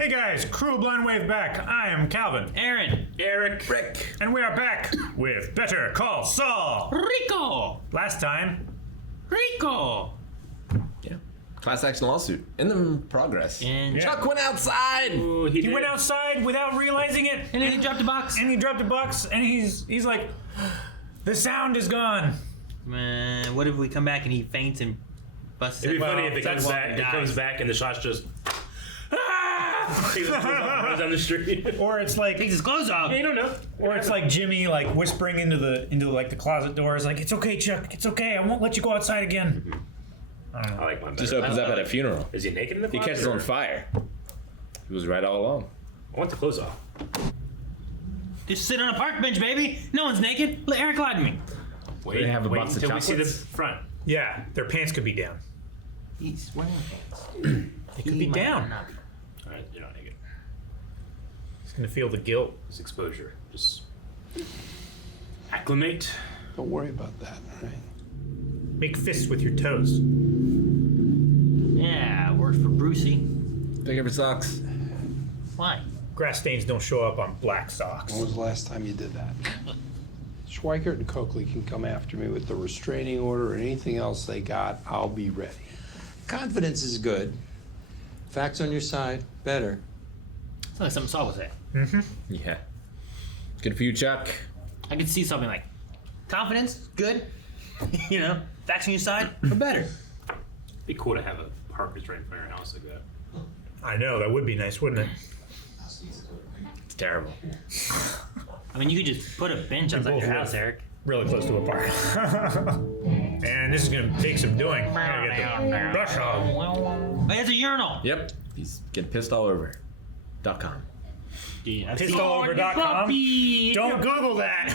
Hey guys, Crew Blind Wave back. I am Calvin. Aaron. Eric. Rick. And we are back with Better Call Saul. Rico. Last time, Rico. Yeah. Class action lawsuit in progress. And Yeah. Chuck went outside. Ooh, he went outside without realizing it. And then he dropped a box. And he dropped a box, and he's like, the sound is gone. Man, what if we come back and he faints and busts It'd be it? funny if it comes Well, back. It dies. comes back and the shot's just. He just runs down the street. Or it's like, Takes his clothes off. Yeah, you don't know. or it's like Jimmy like whispering into the closet doors, like, it's okay, Chuck, it's okay, I won't let you go outside again. I like my better. Just opens up at a funeral. Is he naked in the He closet, catches or- on fire. He was right all along. I want the clothes off. Just sit on a park bench, baby. No one's naked. Let Eric lie to me. Wait, have a wait box of until we see the chocolates? front. Yeah, their pants could be down. He's wearing pants. They could be down. All right, you're not naked. He's gonna feel the guilt. It's exposure. Just acclimate. Don't worry about that, all right? Make fists with your toes. Yeah, works for Brucey. Pick up your socks. Why? Grass stains don't show up on black socks. When was the last time you did that? Schweikert and Coakley can come after me with the restraining order or anything else they got. I'll be ready. Confidence is good. Facts on your side, better. It's like something Saul would say. Yeah. Good for you, Chuck. I could see something like confidence, good. You know, facts on your side, but better. It'd be cool to have a Parker's right in front of your house like that. I know, that would be nice, wouldn't it? It's terrible. I mean, you could just put a bench outside both your live house, Eric. Really close to a park. And this is gonna take some doing. I gotta get the brush hog. Hey, it's a urinal. Yep. He's getting pissed all over. .com. Dude, Pissallover.com. Don't Google that.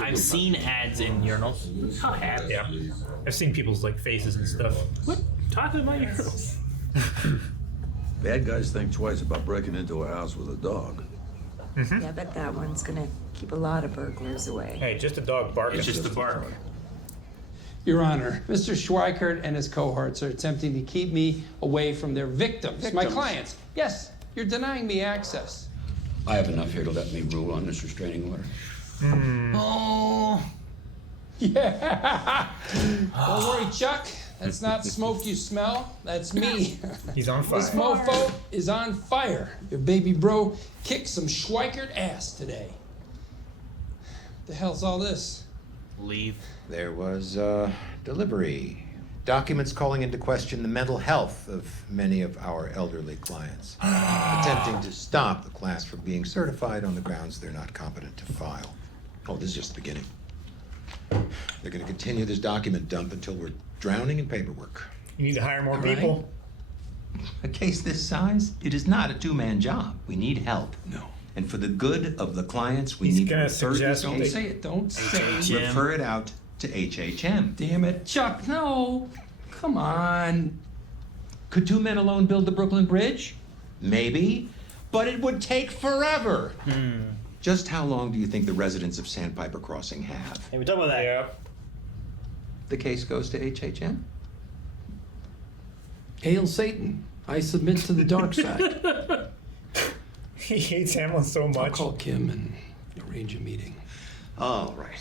I've seen ads in urinals. How happy. Yeah, I've seen people's like faces and stuff. What? Talking about your Bad guys think twice about breaking into a house with a dog. Yeah, I bet that one's gonna keep a lot of burglars away. Hey, just a dog barking. It's just the bark. Your Honor, Mr. Schweikert and his cohorts are attempting to keep me away from their victims, my clients. Yes, you're denying me access. I have enough here to let me rule on this restraining order. Oh, Yeah. Don't worry, Chuck. That's not smoke you smell. That's me. He's on fire. This mofo is on fire. Your baby bro kicked some Schweikert ass today. The hell's all this? leave. There was delivery. Documents calling into question the mental health of many of our elderly clients. Attempting to stop the class from being certified on the grounds they're not competent to file. Oh, this is just the beginning. They're going to continue this document dump until we're drowning in paperwork. You need to hire more Right. people. A case this size, it is not a two-man job. We need help. No. And for the good of the clients, we He's need to gonna refer suggest this Don't they- say it. Don't say it. Jim. refer it out to HHM. Damn it, Chuck. No. Come on. Could two men alone build the Brooklyn Bridge? Maybe, but it would take forever. Just how long do you think the residents of Sandpiper Crossing have? Hey, we talked about that. Yeah. The case goes to HHM? Hail Satan. I submit to the dark side. He hates Hamlin so I'll much. call Kim and arrange a meeting. All right.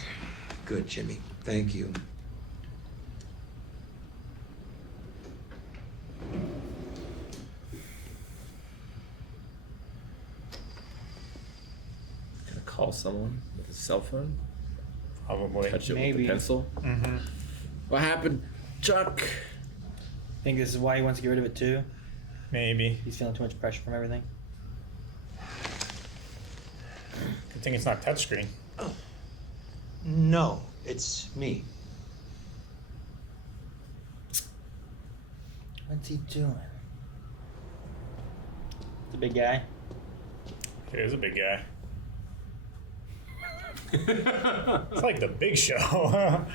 Good, Jimmy. Thank you. Gonna call someone with his cell phone. Probably. Touch it Maybe. with a pencil. What happened, Chuck? Think this is why he wants to get rid of it too? Maybe. He's feeling too much pressure from everything. Good thing it's not touchscreen. No, it's me. What's he doing? The big guy. It is a big guy. It's like the Big Show. A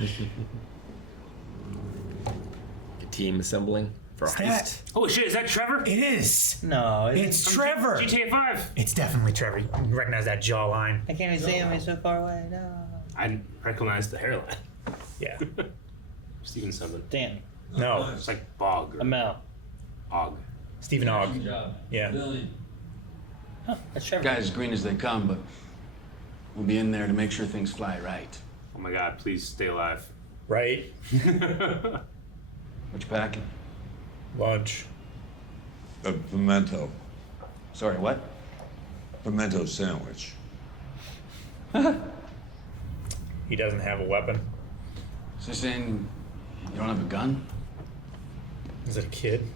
team assembling for a heist. Oh shit, is that Trevor? It is. No, It's Trevor. GTA 5. It's definitely Trevor. You can recognize that jawline. I can't even see him. He's so far away. No. I recognize the hairline. Yeah. Steven something. Danny. No. It's like Bog or Amel. Og. Stephen Ogg. Yeah. Huh, that's Trevor. Guys as green as they come, but we'll be in there to make sure things fly right. Oh my God, please stay alive. Right? What you packing? Lunch. A pimento. Sorry, what? Pimento sandwich. He doesn't have a weapon. Is this saying you don't have a gun? Is it a kid?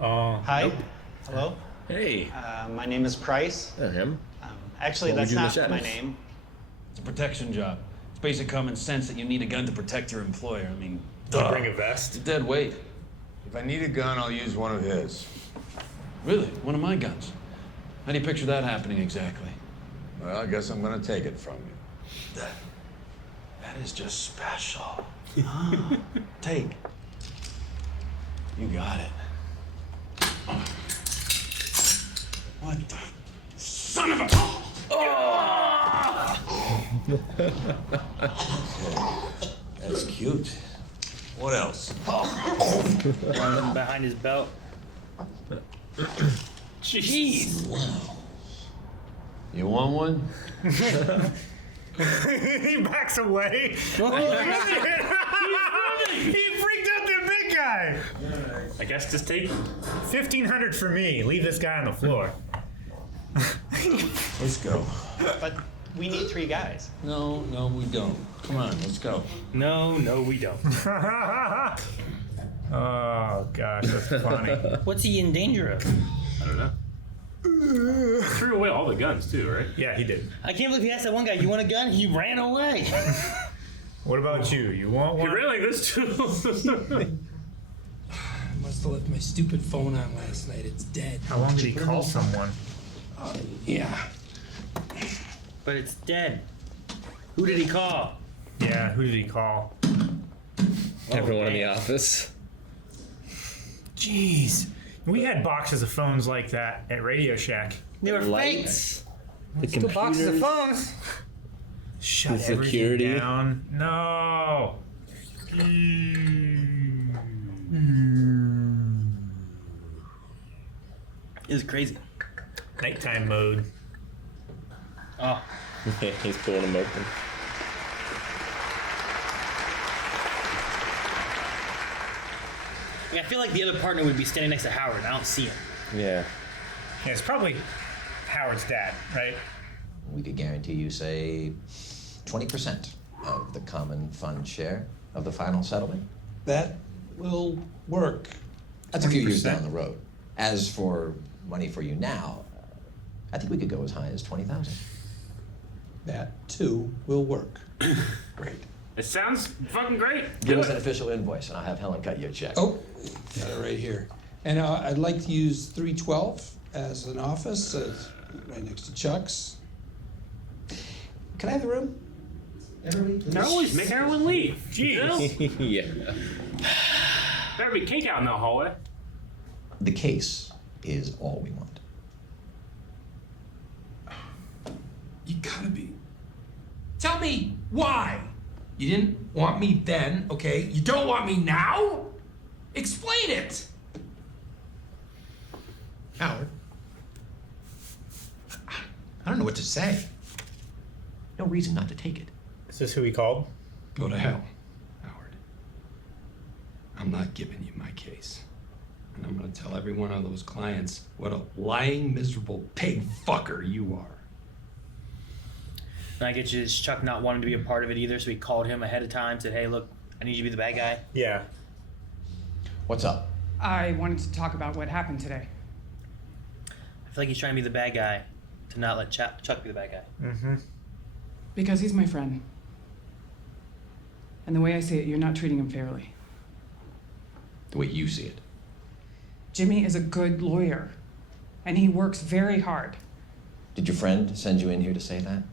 Hi. Nope. Hello. Hey. My name is Price. Him. Actually, What would that's you do in not the my shadows? name. It's a protection job. It's basic common sense that you need a gun to protect your employer. I mean, Don't bring a it's vest. a dead weight. If I need a gun, I'll use one of his. Really? One of my guns? How do you picture that happening exactly? Well, I guess I'm gonna take it from you. That is just special. Take. You got it. What the son of a... That's cute. What else? One behind his belt. Jeez. You want one? He backs away. He freaked out the big guy. I guess just take 1,500 for me. Leave this guy on the floor. Let's go. But we need 3 guys. No, we don't. Come on, let's go. No, we don't. Oh gosh, that's funny. What's he in danger of? I don't know. Threw away all the guns too, right? Yeah, he did. I can't believe he asked that one guy, you want a gun? He ran away. What about you? You want He one? ran like this too. I must have left my stupid phone on last night. It's dead. How long did he call someone? Yeah. But it's dead. Who did he call? Yeah, who did he call? Everyone in the office. Jeez. We had boxes of phones like that at Radio Shack. They were Lights. The Still boxes of computers. phones. Shut The everything security. down. No. It was crazy. Nighttime mode. Oh, He's pulling them open. I feel like the other partner would be standing next to Howard. I don't see him. Yeah. Yeah, it's probably Howard's dad, right? We could guarantee you, say, 20% of the common fund share of the final settlement. That will work. That's a few years 20%. down the road. As for money for you now, I think we could go as high as 20,000. That too will work. Great. It sounds fucking great. Give Do us it. an official invoice, and I'll have Helen cut you a check. Oh, got it right here. And I'd like to use 312 as an office, right next to Chuck's. Can I have the room? They're always making everyone leave. Jeez. Yeah. Better be cake out in the hallway. The case is all we want. You gotta be. Tell me why. You didn't want me then, okay? You don't want me now? Explain it. Howard. I don't know what to say. No reason not to take it. Is this who he called? Go to hell, Howard. I'm not giving you my case. And I'm gonna tell every one of those clients what a lying, miserable pig fucker you are. And I get you, is Chuck not wanting to be a part of it either, so he called him ahead of time, said, hey, look, I need you to be the bad guy. Yeah. What's up? I wanted to talk about what happened today. I feel like he's trying to be the bad guy to not let Chuck be the bad guy. Mm-hmm. Because he's my friend. And the way I see it, you're not treating him fairly. The way you see it. Jimmy is a good lawyer, and he works very hard. Did your friend send you in here to say that?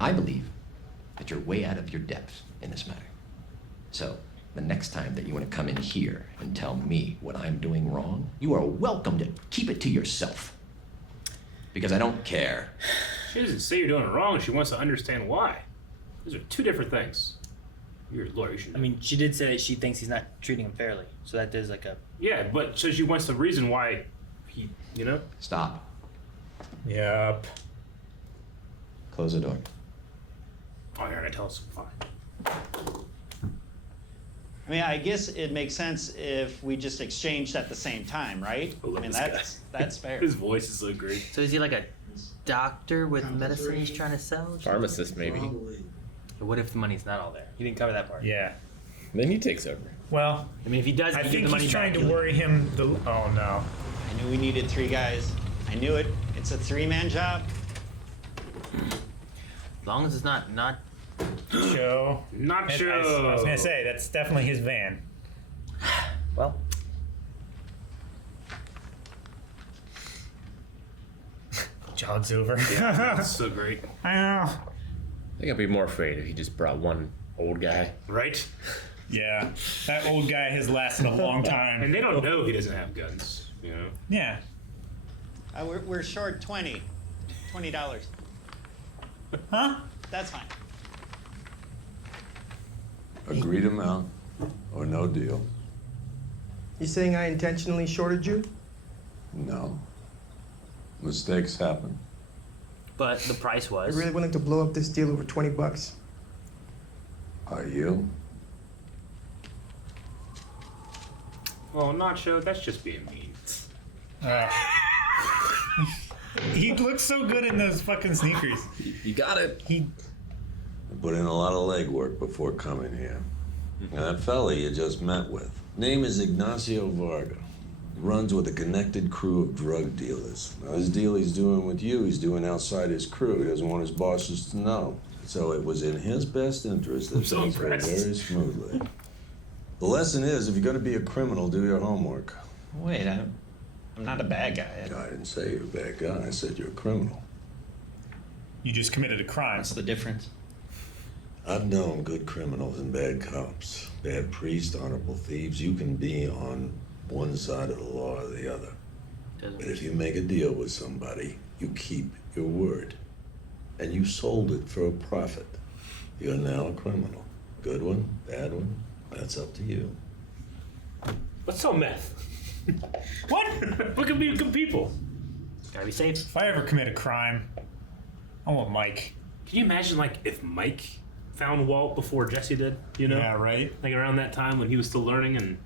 I believe that you're way out of your depth in this matter. So, the next time that you want to come in here and tell me what I'm doing wrong, you are welcome to keep it to yourself. Because I don't care. She doesn't say you're doing it wrong. She wants to understand why. Those are two different things. You're a lawyer. You should. I mean, she did say that she thinks he's not treating him fairly, so that is like a Yeah, but so she wants the reason why he, Stop. Yep. Close the door. Oh, you're gonna tell us. Fine. I mean, I guess it makes sense if we just exchanged at the same time, right? I love I mean, this that's fair. His voice is so great. So is he like a doctor with medicine he's trying to sell? Pharmacist, maybe. Or what if the money's not all there? He didn't cover that part. Yeah. Then he takes over. Well, I mean, if he does, I he think get the money he's trying back. to worry him. Oh no. I knew we needed 3 guys. I knew it. It's a 3-man job. As long as it's not Joe. Not I Joe. was gonna say that's definitely his van. well. Jogs over. Yeah, that's so great. I know. I think I'd be more afraid if he just brought one old guy. Right? Yeah, that old guy has lasted a long time. And they don't know he doesn't have guns, Yeah. We're short $20. Huh? That's fine. Agreed amount or no deal. You saying I intentionally shorted you? No. Mistakes happen. But the price was. You're really willing to blow up this deal over $20? Are you? Well, Nacho, that's just being mean. He looks so good in those fucking sneakers. You got it. I put in a lot of legwork before coming here. Now, that fella you just met with, name is Ignacio Varga. He runs with a connected crew of drug dealers. Now, this deal he's doing with you, he's doing outside his crew. He doesn't want his bosses to know. So it was in his best interest that things go very smoothly. The lesson is, if you're going to be a criminal, do your homework. Wait, I'm not a bad guy. I didn't say you're a bad guy. I said you're a criminal. You just committed a crime. What's the difference? I've known good criminals and bad cops, bad priests, honorable thieves. You can be on one side of the law or the other. But if you make a deal with somebody, you keep your word. And you sold it for a profit. You're now a criminal. Good one, bad one, that's up to you. Let's sell meth. What? Look at me, good people. Gotta be safe. If I ever commit a crime, I want Mike. Can you imagine, if Mike found Walt before Jesse did? Yeah, right. Like around that time when he was still learning and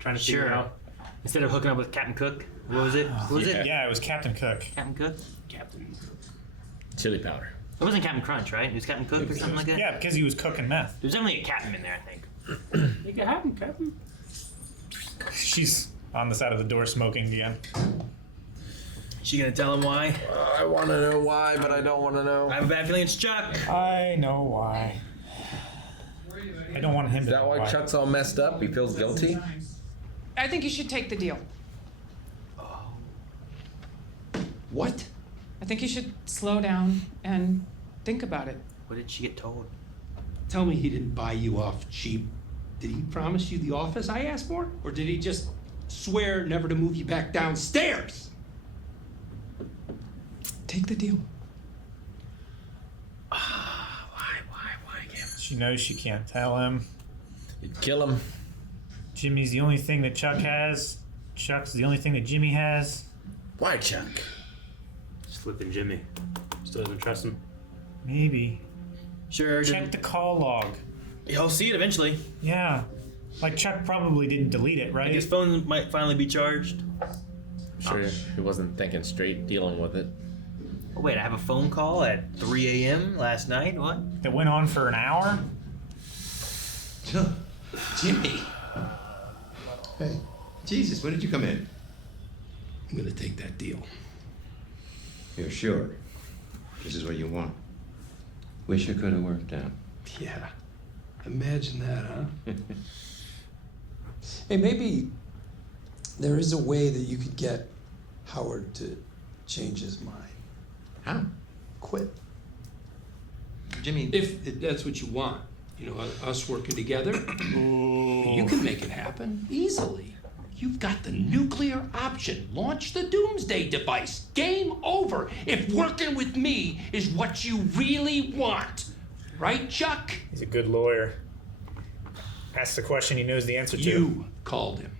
trying to figure Sure. out. Instead of hooking up with Captain Cook, what was it? What was it? Yeah, it was Captain Cook. Captain Cook? Captain. Chili powder. It wasn't Captain Crunch, right? It was Captain Cook or something like that? Yeah, because he was cooking meth. There's definitely a captain in there, I think. Make it happen, Captain. She's on the side of the door smoking again. She gonna tell him why? I want to know why, but I don't want to know. I have a bad feeling it's Chuck. I know why. I don't want him Is to that know why why. Chuck's all messed up? He feels guilty? I think you should take the deal. What? I think you should slow down and think about it. What did she get told? Tell me he didn't buy you off cheap. Did he promise you the office I asked for? Or did he just swear never to move you back downstairs? Take the deal. Why? She knows she can't tell him. You'd kill him. Jimmy's the only thing that Chuck has. Chuck's the only thing that Jimmy has. Why, Chuck? Slipping Jimmy. Still doesn't trust him. Maybe. Sure. Check the call log. He'll see it eventually. Yeah. Like Chuck probably didn't delete it, right? Like his phone might finally be charged. Sure, he wasn't thinking straight dealing with it. Oh, wait, I have a phone call at 3 a.m. last night? What? That went on for an hour? Jimmy. Hey. Jesus, when did you come in? I'm gonna take that deal. You're sure? This is what you want? Wish it could have worked out. Yeah. Imagine that, huh? Hey, maybe there is a way that you could get Howard to change his mind. How? Quit. Jimmy. If that's what you want, us working together, you can make it happen easily. You've got the nuclear option. Launch the doomsday device. Game over. If working with me is what you really want. Right, Chuck? He's a good lawyer. Ask the question he knows the answer to. You called him.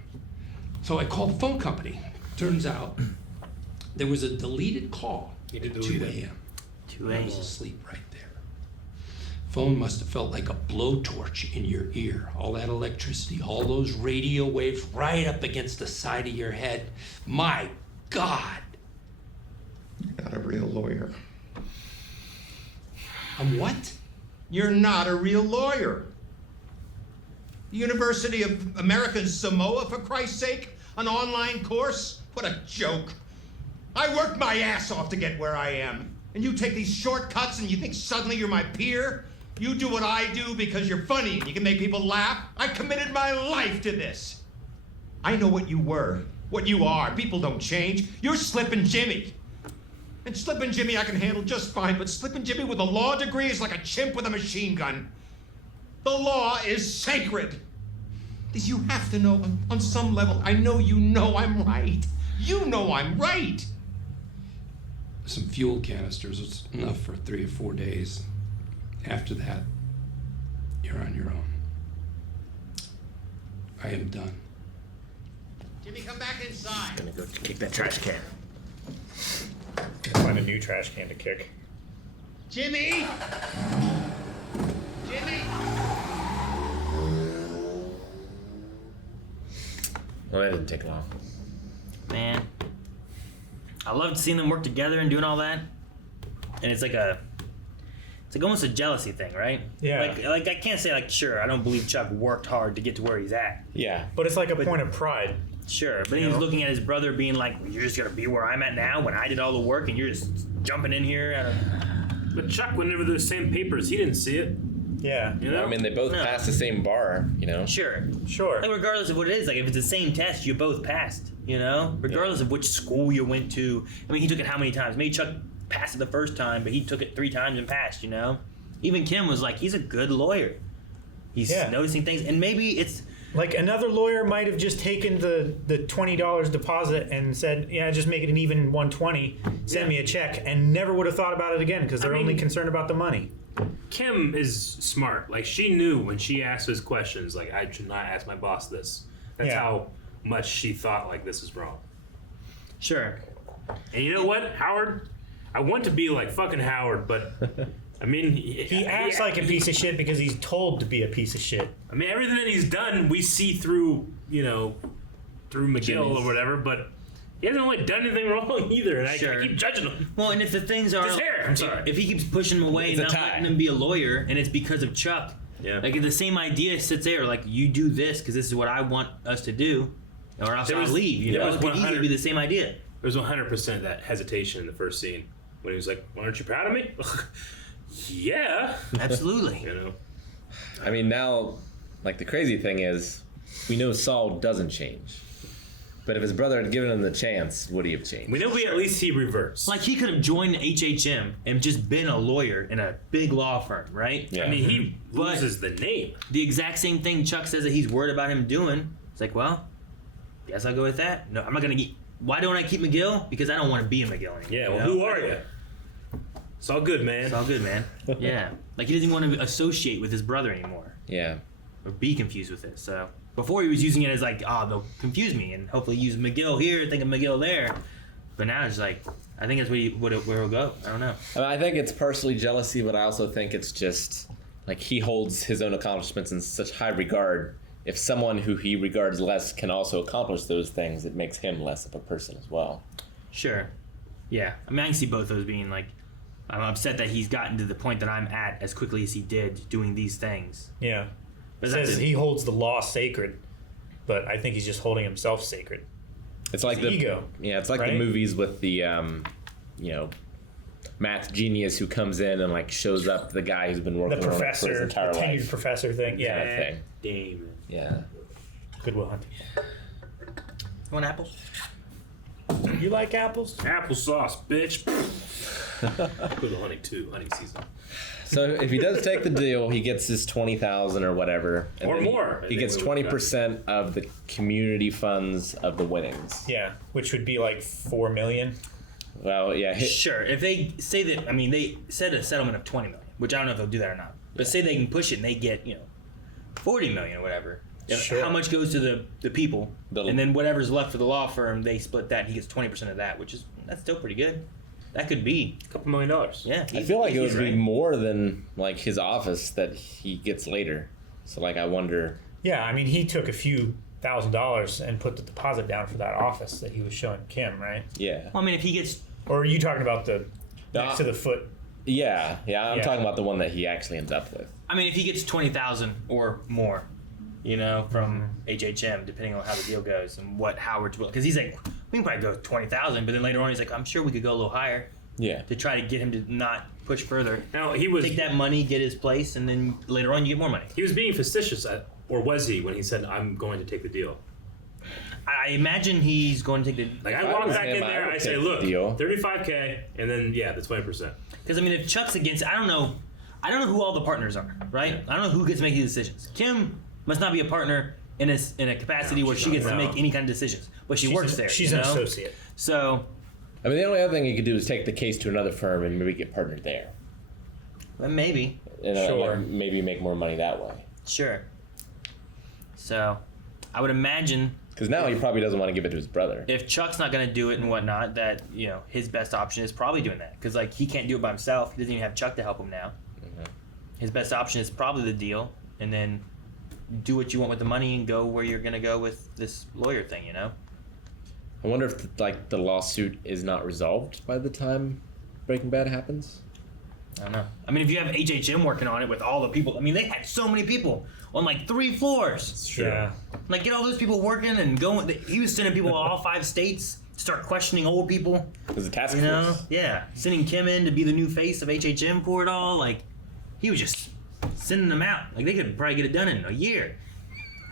So I called the phone company. Turns out there was a deleted call at 2 a.m. 2 I a.m. was asleep right there. Phone must have felt like a blowtorch in your ear. All that electricity, all those radio waves right up against the side of your head. My God. You're not a real lawyer. I'm what? You're not a real lawyer. University of America's Samoa, for Christ's sake? An online course? What a joke. I worked my ass off to get where I am. And you take these shortcuts and you think suddenly you're my peer? You do what I do because you're funny and you can make people laugh? I committed my life to this. I know what you were, what you are. People don't change. You're Slippin' Jimmy. And Slippin' Jimmy I can handle just fine, but Slippin' Jimmy with a law degree is like a chimp with a machine gun. The law is sacred. Because you have to know, on some level, I know you know I'm right. You know I'm right. Some fuel canisters was enough for 3 or 4 days. After that, you're on your own. I am done. Jimmy, come back inside. Gonna go kick that trash can. Find a new trash can to kick. Jimmy! Jimmy! Well, that didn't take long. Man, I loved seeing them work together and doing all that. And it's like almost a jealousy thing, right? Yeah. Like I can't say like, sure, I don't believe Chuck worked hard to get to where he's at. Yeah. But it's like a point of pride. Sure, but he's looking at his brother being like, you're just gonna be where I'm at now when I did all the work and you're just jumping in here. But Chuck, whenever those same papers, he didn't see it. Yeah. You know? I mean, they both passed the same bar, you know? Sure. Sure. Like, regardless of what it is, like, if it's the same test, you both passed, you know? Regardless of which school you went to. I mean, he took it how many times? Maybe Chuck passed it the first time, but he took it 3 times and passed, you know? Even Kim was like, he's a good lawyer. He's noticing things, and maybe it's... Like, another lawyer might have just taken the $20 deposit and said, yeah, just make it an even $120, send me a check, and never would have thought about it again because they're only concerned about the money. Kim is smart. Like, she knew when she asked his questions, like, I should not ask my boss this. That's how much she thought, like, this is wrong. Sure. And you know what, Howard? I want to be like fucking Howard, but... I mean, he acts like a piece of shit because he's told to be a piece of shit. I mean, everything that he's done, we see through, through McGill or whatever, but he hasn't really done anything wrong either, and I keep judging him. Well, and if the things are... His hair, I'm sorry. If he keeps pushing him away and not letting him be a lawyer, and it's because of Chuck, like, if the same idea sits there, like, you do this because this is what I want us to do, or else I'll leave, you know? It could easily be the same idea. There was 100% that hesitation in the first scene when he was like, well, aren't you proud of me? Yeah. Absolutely. You know? I mean, now, like, the crazy thing is, we know Saul doesn't change. But if his brother had given him the chance, would he have changed? We know at least he reverts. Like, he could have joined HHM and just been a lawyer in a big law firm, right? Yeah. I mean, he loses the name. The exact same thing Chuck says that he's worried about him doing. It's like, well, guess I'll go with that. No, I'm not going to why don't I keep McGill? Because I don't want to be a McGill anymore. Yeah, well, who are you? It's all good, man. It's all good, man. Yeah. Like, he doesn't want to associate with his brother anymore. Yeah. Or be confused with it. So, before he was using it as like, oh, they'll confuse me and hopefully use McGill here, think of McGill there. But now it's like, I think that's where he'll go. I don't know. I think it's partially jealousy, but I also think it's just, like, he holds his own accomplishments in such high regard. If someone who he regards less can also accomplish those things, it makes him less of a person as well. Sure. Yeah. I mean, I can see both those being like, I'm upset that he's gotten to the point that I'm at as quickly as he did doing these things. Yeah. But It says he holds the law sacred, but I think he's just holding himself sacred. It's like the ego. Yeah, it's like right? the movies with the, math genius who comes in and, like, shows up the guy who's been working The on it for professor, his the entire tenured life. professor thing. Yeah. Kind of thing. Damn. Yeah. Goodwill Hunting. You want apples? You like apples? Applesauce, bitch. Good hunting too. Hunting season. So if he does take the deal, he gets his $20,000 or whatever, and Or then more. He gets 20% of the community funds of the winnings. Yeah, which would be like $4 million. Well, yeah. Sure. If they say that, I mean, they said a settlement of $20 million, which I don't know if they'll do that or not. But say they can push it and they get, $40 million or whatever. How much goes to the people, and then whatever's left for the law firm, they split that, and he gets 20% of that, that's still pretty good. That could be a couple $1 million. Yeah, I feel like it would be more than like his office that he gets later. So like, I wonder. Yeah, I mean, he took a few $1,000s and put the deposit down for that office that he was showing Kim, right? Yeah. Well, I mean, if he gets, or are you talking about the next to the foot? Yeah, I'm talking about the one that he actually ends up with. I mean, if he gets 20,000 or more, from HHM, depending on how the deal goes and what Howard's will, because he's like, we can probably go 20,000, but then later on he's like, I'm sure we could go a little higher. Yeah. To try to get him to not push further. Now he was take that money, get his place, and then later on you get more money. He was being facetious, or was he, when he said, "I'm going to take the deal"? I imagine he's going to take the. Like I walk back in there, I say, "Look, $35K, and then the 20%." Because I mean, if Chuck's against, I don't know who all the partners are, right? I don't know who gets to make these decisions. Kim must not be a partner in a capacity where she gets to make any kind of decisions, but she works there. She's an associate. So, I mean, the only other thing you could do is take the case to another firm and maybe get partnered there. Maybe. And sure. Maybe make more money that way. Sure. So, I would imagine. Because now he probably doesn't want to give it to his brother. If Chuck's not going to do it and whatnot, that his best option is probably doing that. Because he can't do it by himself. He doesn't even have Chuck to help him now. Mm-hmm. His best option is probably the deal, and then do what you want with the money and go where you're going to go with this lawyer thing. I wonder if the lawsuit is not resolved by the time Breaking Bad happens. I don't know. I mean, if you have HHM working on it with all the people, I mean, they had so many people on 3 floors. It's true. Yeah. Get all those people working and going. He was sending people to all 5 states to start questioning old people. It was a task force. Yeah. Sending Kim in to be the new face of HHM for it all. He was just sending them out. They could probably get it done in a year.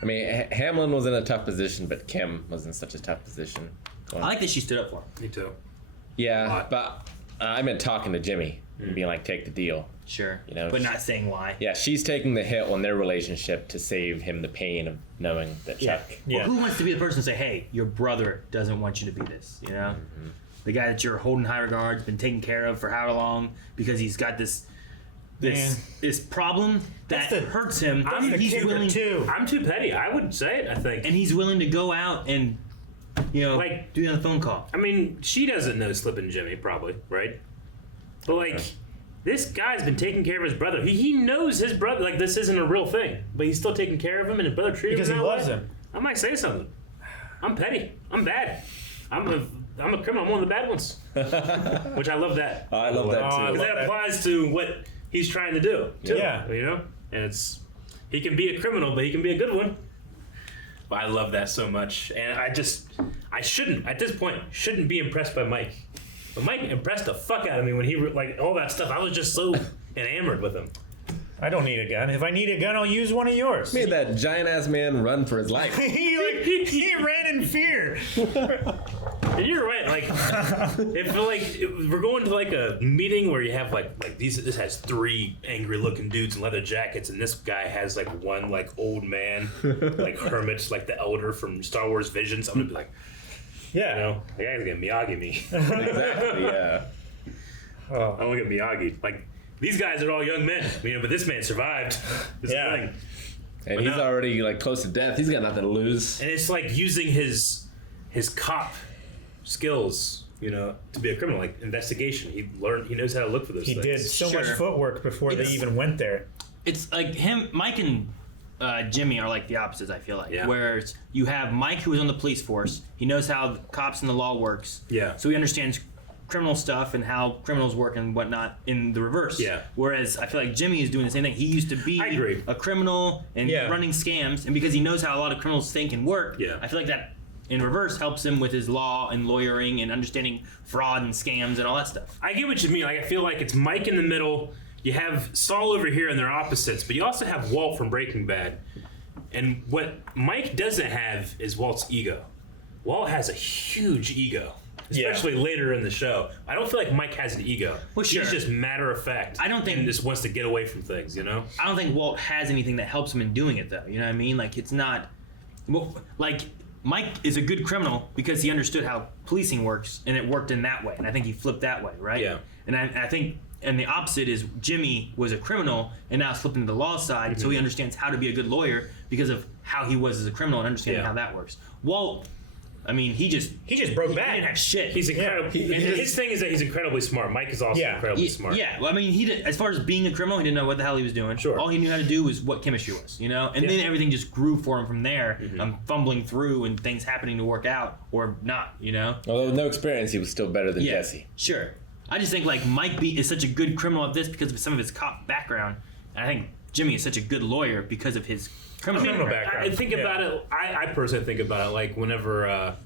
I mean, Hamlin was in a tough position, but Kim was in such a tough position. I like that she stood up for him. Me too. Yeah, but I meant talking to Jimmy and being like, take the deal. Sure. But not saying why. Yeah, she's taking the hit on their relationship to save him the pain of knowing that Chuck. Yeah. Well, who wants to be the person to say, hey, your brother doesn't want you to be this, Mm-hmm. The guy that you're holding high regard, has been taken care of for how long because he's got this problem that hurts him. He's willing to. I'm too petty. I would say it, I think. And he's willing to go out and, do a phone call. I mean, she doesn't know Slippin' Jimmy, probably, right? But, this guy's been taking care of his brother. He knows his brother, this isn't a real thing, but he's still taking care of him, and his brother treated him that way. Because he loves him. I might say something. I'm petty. I'm bad. I'm a criminal. I'm one of the bad ones. Which I love that. I love that, too. Because that applies to what he's trying to do, too. Yeah. And he can be a criminal, but he can be a good one. But I love that so much. And I shouldn't, at this point, be impressed by Mike. But Mike impressed the fuck out of me when he, all that stuff. I was just so enamored with him. I don't need a gun. If I need a gun, I'll use one of yours. Made that giant-ass man run for his life. he ran in fear. And you're right. If we're going to a meeting where you have this has 3 angry-looking dudes in leather jackets, and this guy has one old man, hermit, the elder from Star Wars Visions, I'm gonna be like, yeah, the guy's gonna Miyagi me. Exactly. Yeah. Oh. I look at Miyagi. These guys are all young men, but this man survived. This is the thing. And he's already close to death. He's got nothing to lose. And it's using his cop skills, to be a criminal, investigation. He knows how to look for those things. He did so much footwork before they even went there. It's him, Mike and Jimmy are the opposites, I feel like. Yeah. Whereas you have Mike, who is on the police force. He knows how the cops and the law works. Yeah. So he understands criminal stuff and how criminals work and whatnot in the reverse. Yeah. Whereas I feel like Jimmy is doing the same thing. He used to be a criminal and running scams, and because he knows how a lot of criminals think and work, I feel like that in reverse helps him with his law and lawyering and understanding fraud and scams and all that stuff. I get what you mean. I feel like it's Mike in the middle. You have Saul over here and they're opposites, but you also have Walt from Breaking Bad. And what Mike doesn't have is Walt's ego. Walt has a huge ego. Especially later in the show. I don't feel like Mike has an ego. Well, sure. He's just matter of fact. I don't think and just wants to get away from things, I don't think Walt has anything that helps him in doing it, though. You know what I mean? It's not. Well, Mike is a good criminal because he understood how policing works, and it worked in that way. And I think he flipped that way, right? Yeah. And I think, and the opposite is Jimmy was a criminal and now slipped into the law side, so he understands how to be a good lawyer because of how he was as a criminal and understanding how that works. Walt, I mean, he just broke back. He didn't have shit. He's incredible. And his thing is that he's incredibly smart. Mike is also incredibly smart. Yeah, well, I mean, he did, as far as being a criminal, he didn't know what the hell he was doing. Sure. All he knew how to do was what chemistry was, you know? And then everything just grew for him from there, fumbling through and things happening to work out or not, you know? Although with no experience, he was still better than Jesse. Sure. I just think, like, Mike is such a good criminal at this because of some of his cop background. And I think Jimmy is such a good lawyer because of his criminal background. I think about it, I personally think about it like whenever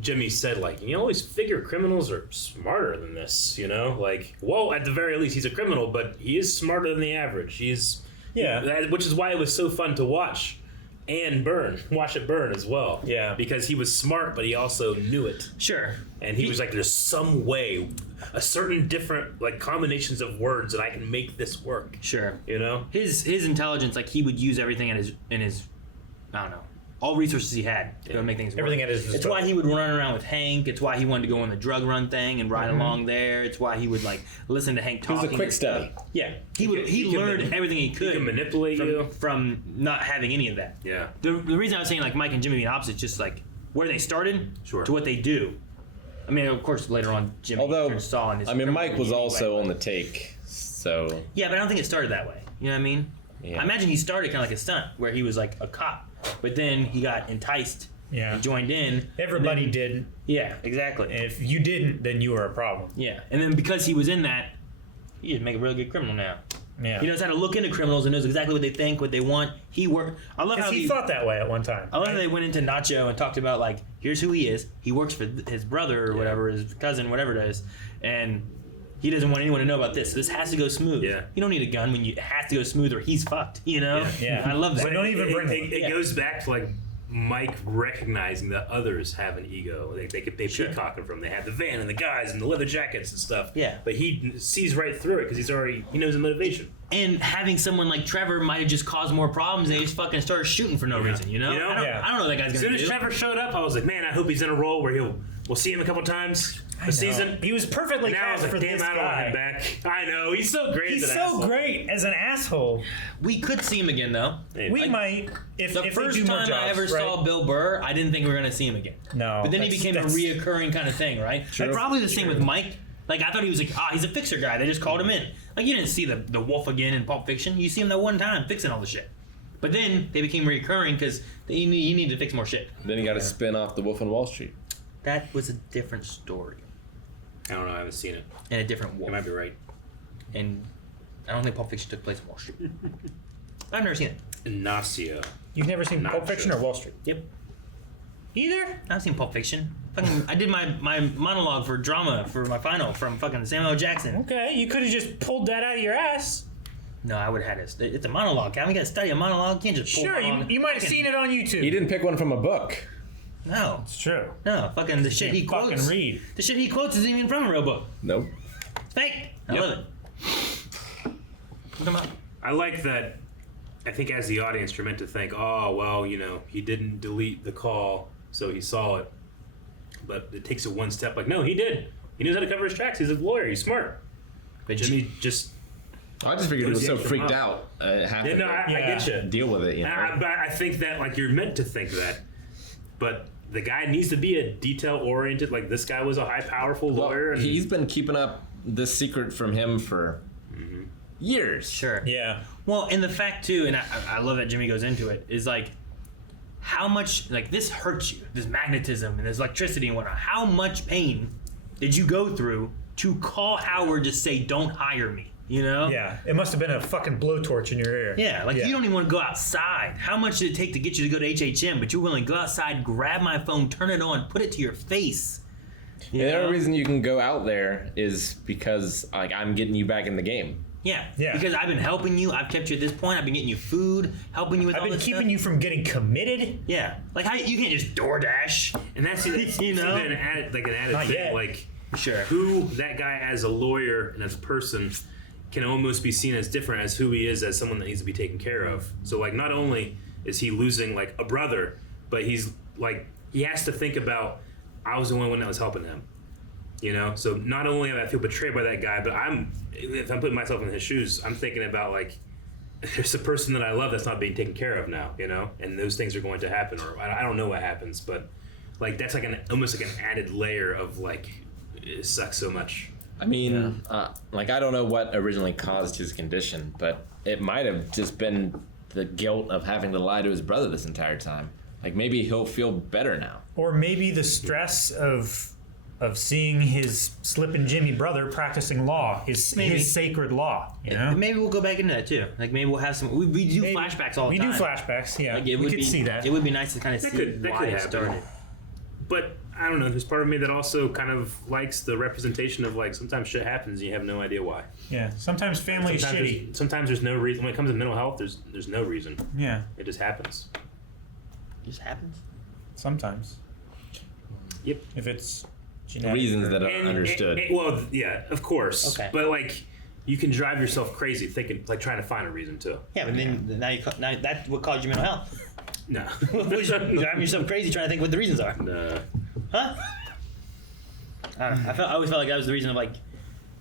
Jimmy said, like, you always figure criminals are smarter than this, you know? Like, well, at the very least, he's a criminal, but he is smarter than the average. He's... which is why it was so fun to watch and watch it burn as well. Yeah. Because he was smart, but he also knew it. Sure. And he was like, there's some way, a certain different, like, combinations of words that I can make this work. Sure. You know? His intelligence, like, he would use everything in his I don't know, all resources he had to go make things work. Everything at his It's why he would run around with Hank. It's why he wanted to go on the drug run thing and ride along there. It's why he would, like, listen to Hank talking. It was a quick study. Yeah. He learned everything he could. He could manipulate from not having any of that. Yeah. The reason I was saying, like, Mike and Jimmy being opposites, just, like, where they started to what they do. I mean, of course, later on, Jimmy saw in his... I mean, Mike was also on the take, so... Yeah, but I don't think it started that way. You know what I mean? Yeah. I imagine he started kind of like a stunt, where he was, like, a cop. But then he got enticed and joined in. Everybody did. Yeah, exactly. And if you didn't, then you were a problem. Yeah, and then because he was in that, he just make a really good criminal now. Yeah. He knows how to look into criminals and knows exactly what they think, what they want. He worked. I love how he thought that way at one time. I love how they went into Nacho and talked about, like, here's who he is. He works for his brother or whatever, his cousin, whatever it is, and he doesn't want anyone to know about this. So this has to go smooth. Yeah. You don't need a gun when it has to go smooth or he's fucked. You know. Yeah. I love that. So don't even bring it goes back to, like, Mike recognizing that others have an ego. They peacocking from. They have the van and the guys and the leather jackets and stuff. Yeah. But he sees right through it because he knows the motivation. And having someone like Trevor might have just caused more problems. They just fucking started shooting for no reason. You know. I don't know what that guy's as gonna do. As soon as Trevor showed up, I was like, man, I hope he's in a role where we'll see him a couple times a season. He was perfectly now I was cast like, for damn, this I don't want guy. him back. I know he's so great. He's as an so asshole. great as an asshole. We could see him again, though. We might if the they first do more time I jobs, ever right? saw Bill Burr, I didn't think we were gonna see him again. No, but then he became a reoccurring kind of thing, right? True. And probably the same with Mike. Like, I thought he was like, he's a fixer guy. They just called him in. Like, you didn't see the wolf again in Pulp Fiction. You see him that one time fixing all the shit. But then they became reoccurring because you need to fix more shit. Then he got to spin off The Wolf on Wall Street. That was a different story. I don't know. I haven't seen it. And a different wolf. You might be right. And I don't think Pulp Fiction took place in Wall Street. I've never seen it. Ignacio. You've never seen Pulp Fiction or Wall Street? Yep. Either? I've seen Pulp Fiction. I did my monologue for drama for my final from fucking Samuel L. Jackson. Okay, you could have just pulled that out of your ass. No, I would have had it. It's a monologue. We got to study a monologue. You can't just pull Sure, monologue. you might have seen it on YouTube. He didn't pick one from a book. No. It's true. No, fucking the shit he quotes. Fucking read. The shit he quotes isn't even from a real book. Nope. It's fake. I love it. Come on. I like that. I think as the audience, you're meant to think, oh, well, he didn't delete the call, so he saw it. But it takes it one step. Like, no, he did. He knows how to cover his tracks. He's a lawyer. He's smart. But Jimmy just... I just figured he was so freaked out. I get you. Deal with it, But I think that, like, you're meant to think that. But the guy needs to be a detail-oriented. Like, this guy was a high, powerful lawyer. And he's been keeping up this secret from him for years. Sure. Yeah. Well, and the fact, too, and I love that Jimmy goes into it, is, like, how much, like, this hurts you, this magnetism and this electricity and whatnot. How much pain did you go through to call Howard to say, don't hire me? You know? Yeah. It must have been a fucking blowtorch in your ear. Yeah, like, you don't even want to go outside. How much did it take to get you to go to HHM? But you're willing to go outside, grab my phone, turn it on, put it to your face. The only reason you can go out there is because, like, I'm getting you back in the game. Yeah, because I've been helping you. I've kept you at this point. I've been getting you food, helping you with all this stuff. I've been keeping you from getting committed. Yeah, like you can't just DoorDash. And that's you know, an added thing. yet. Like, sure, who that guy as a lawyer and as a person can almost be seen as different as who he is as someone that needs to be taken care of. So, like, not only is he losing, like, a brother, but he's like, he has to think about, I was the only one that was helping him. You know, so not only do I feel betrayed by that guy, but if I'm putting myself in his shoes, I'm thinking about, like, there's a person that I love that's not being taken care of now, you know, and those things are going to happen, or I don't know what happens, but like that's like almost like an added layer of like it sucks so much. I mean, like I don't know what originally caused his condition, but it might have just been the guilt of having to lie to his brother this entire time. Like maybe he'll feel better now. Or maybe the stress of seeing his slippin' Jimmy brother practicing law, his sacred law. You know, maybe we'll go back into that too. Like maybe we'll have some. We do flashbacks all the time. We do flashbacks. Yeah, like, we could see that. It would be nice to kind of see why it happen. started. But I don't know. There's part of me that also kind of likes the representation of like sometimes shit happens and you have no idea why. Yeah, sometimes family is shitty. Sometimes there's no reason. When it comes to mental health, there's no reason. Yeah, it just happens. Just happens. Sometimes. Yep. If it's genetic reasons that are understood. Well, yeah, of course. Okay. But like, you can drive yourself crazy thinking, like, trying to find a reason too. Yeah, but then now that's what caused you mental health. No. You're driving yourself crazy trying to think what the reasons are. No. Huh? I don't know. I always felt like that was the reason of like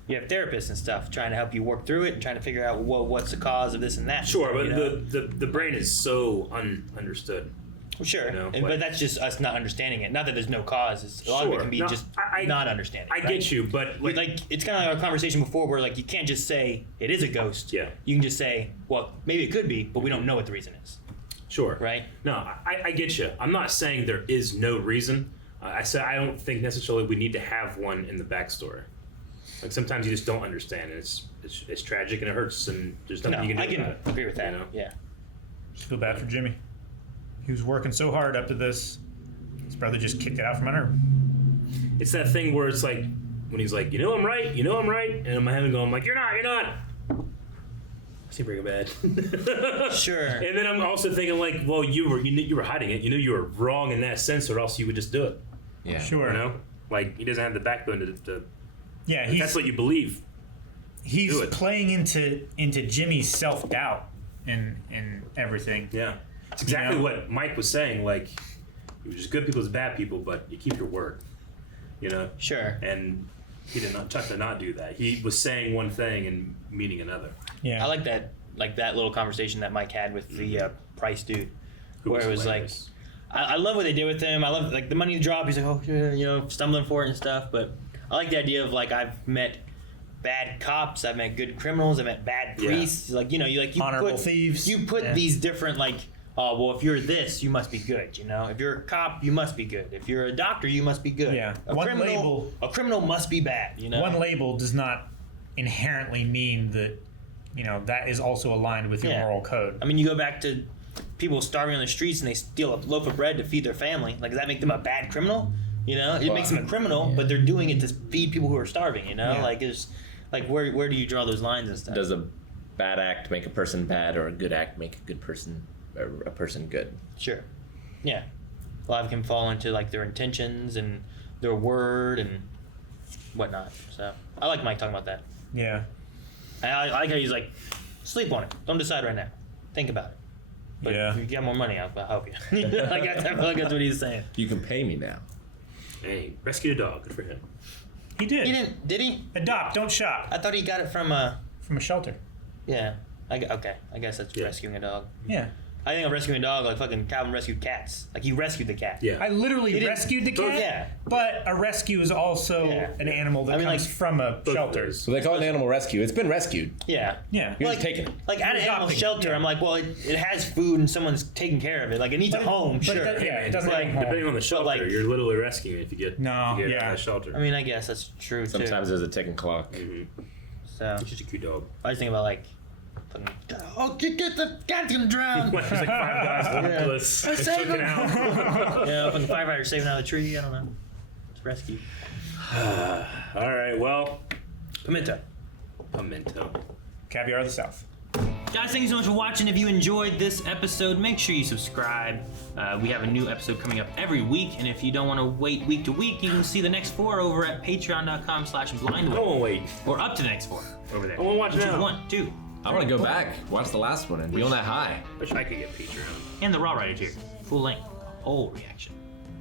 you have therapists and stuff trying to help you work through it and trying to figure out what's the cause of this and that. Sure, but you know? the brain is so understood. Well, sure, You know, but that's just us not understanding it. Not that there's no cause. A lot of it can be just not understanding. I get you, but like it's kind of like our conversation before, where like you can't just say it is a ghost. Yeah. You can just say, well, maybe it could be, but we don't know what the reason is. Sure. Right. No, I get you. I'm not saying there is no reason. I said I don't think necessarily we need to have one in the backstory. Like sometimes you just don't understand, and it's tragic and it hurts, and there's nothing you can do about it. I agree with that. You know? Yeah. Just feel bad for Jimmy. He was working so hard up to this. His brother just kicked it out from under him. It's that thing where it's like when he's like, you know I'm right, and in my head I'm going like, you're not. See Breaking Bad. Sure. And then I'm also thinking like, well, you were hiding it. You knew you were wrong in that sense, or else you would just do it. Yeah. Sure. You know, like he doesn't have the backbone to yeah, that's what you believe. He's playing into Jimmy's self-doubt and everything. Yeah. It's exactly what Mike was saying. Like, you're just good people as bad people, but you keep your word. You know. Sure. And Chuck did not do that. He was saying one thing and meaning another. Yeah. I like that little conversation that Mike had with the Price dude, where it was hilarious. like, I love what they did with him. I love like the money drop. He's like, oh, yeah, you know, stumbling for it and stuff. But I like the idea of like I've met bad cops, I've met good criminals, I've met bad priests. Like you honorable put thieves. You put Yeah. these different like. Oh, well, if you're this, you must be good, you know? If you're a cop, you must be good. If you're a doctor, you must be good. Yeah. A criminal must be bad, you know? One label does not inherently mean that, you know, that is also aligned with your moral code. I mean, you go back to people starving on the streets and they steal a loaf of bread to feed their family. Like, does that make them a bad criminal? You know? It makes them a criminal, but they're doing it to feed people who are starving, you know? Yeah. Like, it's like, where do you draw those lines and stuff? Does a bad act make a person bad, or a good act make a good person, or a person good? Sure. Yeah. A lot of them can fall into like their intentions and their word and whatnot. So I like Mike talking about that. Yeah. And I like how he's like, sleep on it. Don't decide right now. Think about it. But if you get more money, I'll help you. I feel like that's what he's saying. You can pay me now. Hey, rescued a dog. Good for him. He did. He didn't? Did he? Adopt, don't shop. I thought he got it from a shelter. Yeah. Okay. I guess that's rescuing a dog. Yeah. I think of rescuing a dog like fucking Calvin rescued cats. Like he rescued the cat. Yeah. I literally rescued the cat. Yeah. But a rescue is also an animal that comes from a shelter. So they call it an animal rescue. It's been rescued. Yeah. Yeah. You're just taking it. Like at an animal shelter, I'm like, well, it has food and someone's taking care of it. Like it needs a home, sure. It doesn't like, have a home. Depending on the shelter, you're literally rescuing it if you get out of the shelter. I mean, I guess that's true too. Sometimes there's a ticking clock. Mm-hmm. So it's just a cute dog. I just think about like, get the cat's gonna drown. There's like 5 guys looking to us and Save choking him. out. Yeah, fucking firefighter saving out of the tree. I don't know. It's rescue. All right, well, Pimento. Caviar of the South. Guys, thank you so much for watching. If you enjoyed this episode, make sure you subscribe. We have a new episode coming up every week, and if you don't want to wait week to week, you can see the next 4 over at patreon.com/blindway. I won't wait. Or up to the next 4 over there. I wanna watch Choose now. 1, 2. I want to go back, watch the last one, and be on that high. Wish I could get Patreon. And the Raw Rider tier. Full length. Whole reaction.